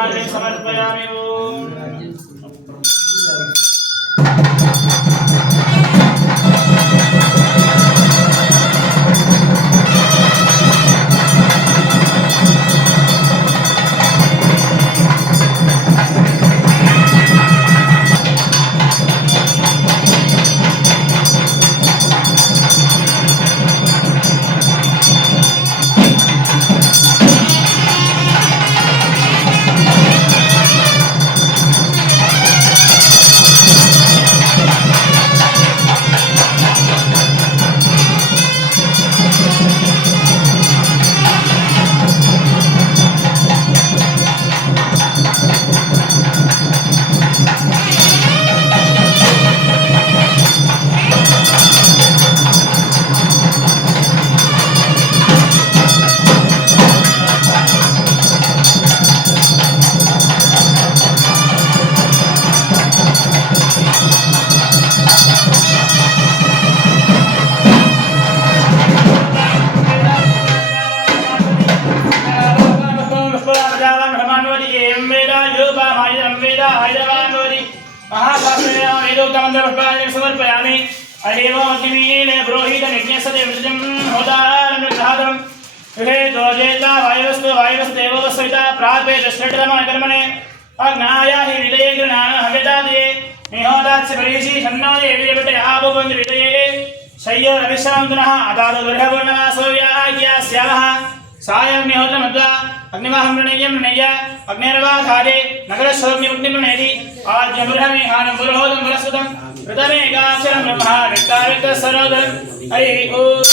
पुष्पाणि समर्पयामि। समर्पयामि। अदेवोऽग्निमीले पुरोहितयज्ञस्य विजयं होदारनुग्रहादं विहेतो जेता वायुवस्तु देवोऽवस्विता प्रापे दशरथमकर्मणे अग्नाया हि विदये गृणान हवितादये निहोदास्य परीषि शन्नो देवीपटे आबुवन्द् विदये शय्यो रविश्रान्तनः अदादुर्हवर्णवासोव्याज्ञास्याः सायं निहोत्रमद्वा अग्निवाहं प्रणय्य अग्निर्वाधारे नगरशोग्निमुग्निर्णयति आज्ञबृहमेहानं पुरोहोदं पुरस्कृतं ऋतमेकाक्षरं ब्रह्मा व्यक्ताव्यक्तसरोदरं हरिः ओम्।